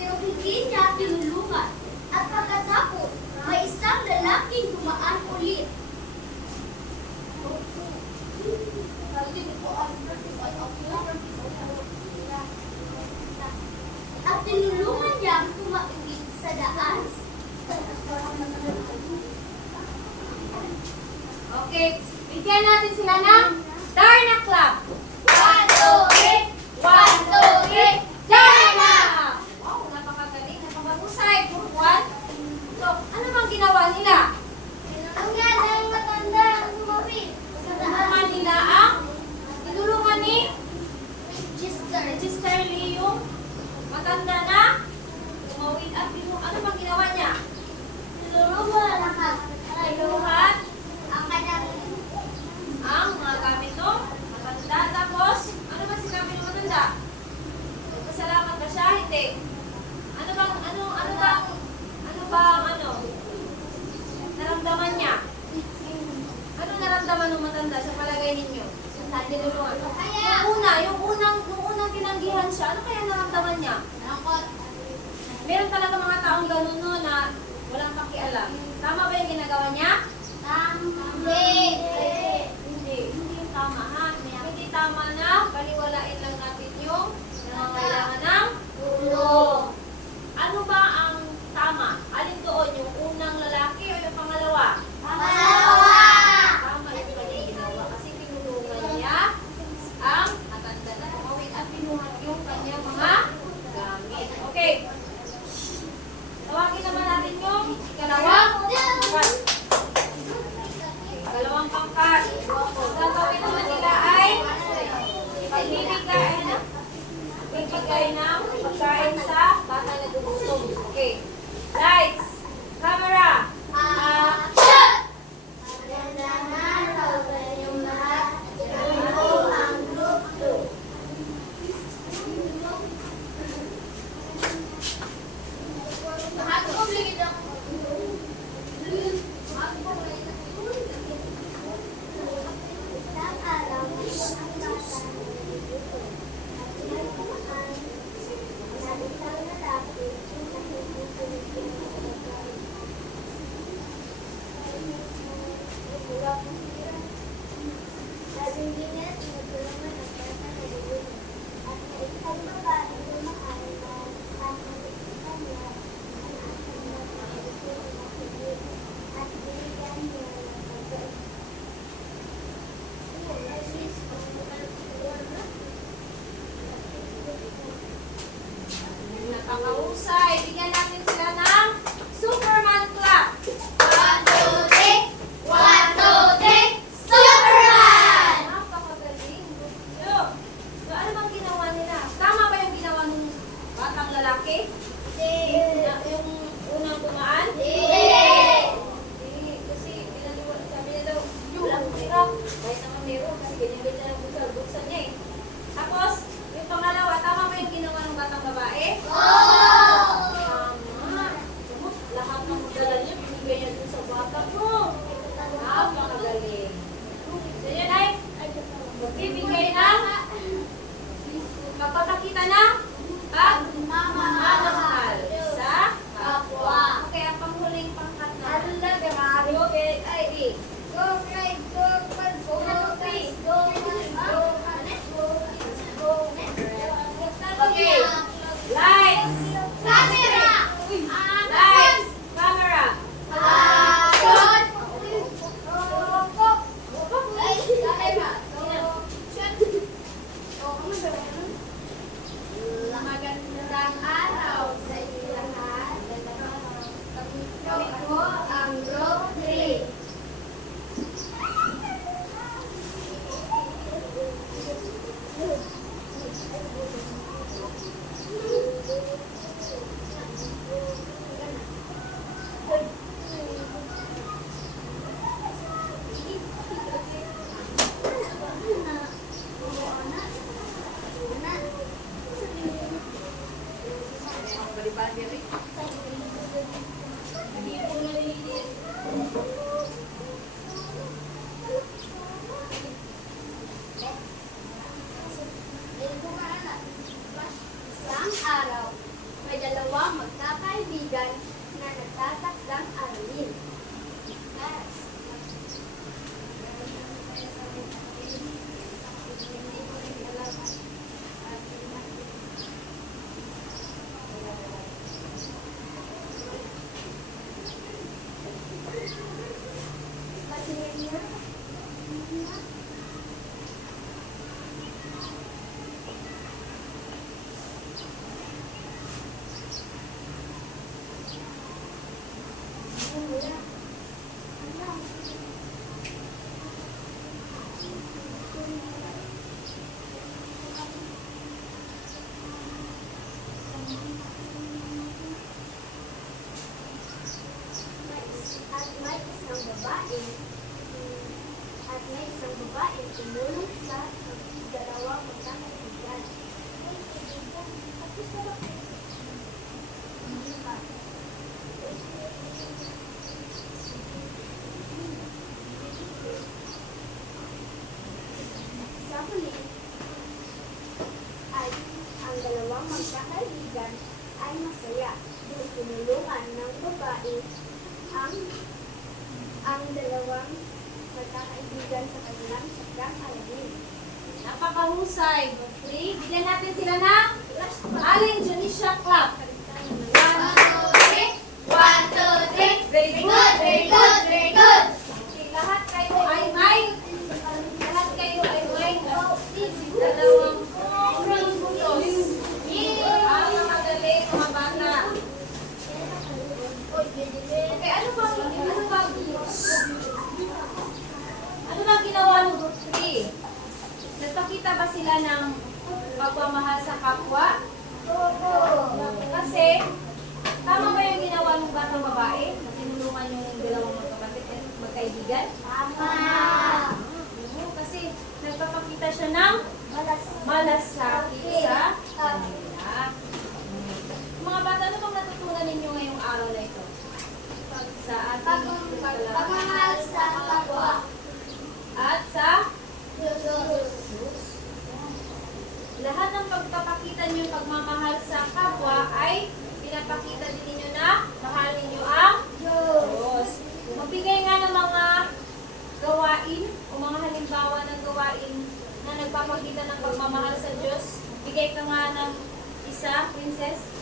Pero hindi niya tinulungan. At pagkatapos, may isang lalaking dumaan ulit. At tinulungan niyang tumawid sa daan. Okay, bigyan natin sila ng Darna Club. 1, 2, 3! 1, 2, 3! Darna! Wow, napakagaling, napakahusay. Group 1. So, ano bang ginawa nila? Ang ng matanda ang tumawid sa Tinulungan daan. nila ang tinulungan ni Register. Sister Lee yung matanda na tumawid at ano bang ginawa niya? Tinulungan Kinuhat ang kanyang ang mga gamit no? Matanda. Tapos, ano ba sinabi ng matanda? Pasalamat ba siya? Hindi. Ano bang naramdaman niya? Ano naramdaman ng matanda sa palagay ninyo? Sa tinulungan. Yung unang tinanggihan siya, ano kaya naramdaman niya? Meron talaga mga taong ganun no, na walang pakialam. Tama ba yung ginagawa niya? Hindi yung tama ha. Hindi tama na baliwalain lang natin yung nangangailangan ng tulong. Ano ba ang tama? Alin doon? Yung unang lalaki o yung pangalawa? Tama yung kanyang ginawa kasi tinulungan niya ang matanda na tumawid at pinuhat yung kanyang mga gamit. Okay. Tawagin naman natin yung ikalawang pangkat. Ikalawang pangkat. Ang gagawin naman nila ay pagbibigay ng pagkain sa bata na gugutom. Okay. Lights. Camera. Napakahusay. Bigyan natin sila ng Superman Club. 1, 2, 3! 1, 2, 3! Superman! Napakagaling. So, ano bang ginawa nila? Tama ba yung ginawa ng batang lalaki? Yung unang tumaan? Hindi. Kasi pinaliwan, sabi niya daw, walang hirap. Kahit naman meron, kasi ganyan-ganyan ang buksan niya eh. Tapos, yung pangalawa, tama ba yung ginawa ng batang babae? Tama. Lahat ng dala niya, binigay niya dun sa bata mo. Napakagaling. So yan ay, magbibigay ng kapapakita ng pagmamahal sa kapwa. Okay, ang panghuling pangkat na. Okay, ay, go, right, go, pals, go, guys, go, okay, lights, lights, camera. Magandang araw sa inyo lahat. Kami po ang Group 3. tumulong sa dalawang magkakaibigan. Sa huli, ay ang dalawang magkakaibigan ay masaya dahil tinulungan ng babae ang dalawang magkakaibigan sa kanilang sadyang alawin. Napakahusay. Okay, bigyan natin sila ng Allen Janisha Clap. 1, 2, 3. 1, 2, 3. Very good, Very good, very good. Okay, lahat kayo ay may dalawang puntos. Ang mga magaling, mga bata. Okay, ano ba ginawa ng group 3? Nagpakita ba sila ng pagmamahal sa kapwa? Kasi, tama ba yung ginawa ng batang babae? Tinulungan yung dalawang magkapatid, magkaibigan? Tama. Kasi, nagpapakita siya ng malasakit sa kanila. Mga bata, ano bang natutunan ninyo ngayong araw na ito? Sa ating Pagmamahal sa kapwa. at sa Diyos. lahat ng pagpapakita niyo yung pagmamahal sa kapwa ay pinapakita din ninyo na mahal ninyo ang Diyos. Magbigay nga ng mga gawain o mga halimbawa ng gawain na nagpapakita ng pagmamahal sa Diyos. Bigay ka nga ng isa, princess.